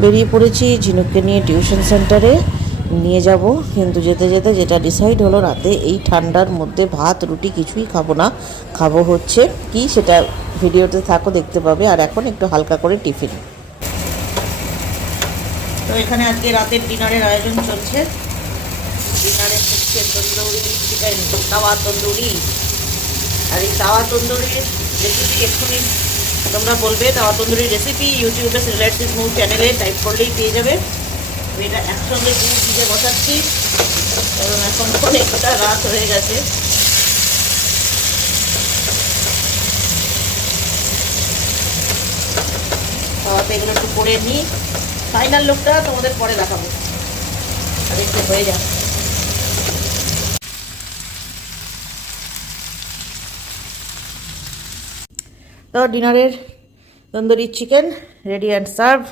বেরিয়ে পড়েছি ঝিনুককে নিয়ে টিউশন সেন্টারে নিয়ে যাব, কিন্তু যেতে যেতে যেটা ডিসাইড হলো, রাতে এই ঠান্ডার মধ্যে ভাত রুটি কিছুই খাবো না, খাবো হচ্ছে কি সেটা ভিডিওতে থাকো, দেখতে পাবে। আর এখন একটু হালকা করে টিফিন। তো এখানে আজকে রাতের ডিনারের আয়োজন চলছে। ডিনারে হচ্ছে তন্দুরি চিকেন, তাওয়া তন্দুরি। আর এই তাওয়া তন্দুরির রেসিপি এক্ষুনি তোমরা বলবে, তাওয়া তন্দুরির রেসিপি ইউটিউবে সিলেটস মুভ চ্যানেলে টাইপ করলেই পেয়ে যাবে। এটা একসঙ্গে দুধ ভিজে বসাচ্ছি, কারণ এখন অনেকটা রাত হয়ে গেছে। তাওয়াতে এগুলো একটু করে নিই, ফাইনাল লুকটা তোমাদের পরে দেখাবো। আর একটু হয়ে যাক। তো ডিনারের tandoori chicken ready and serve.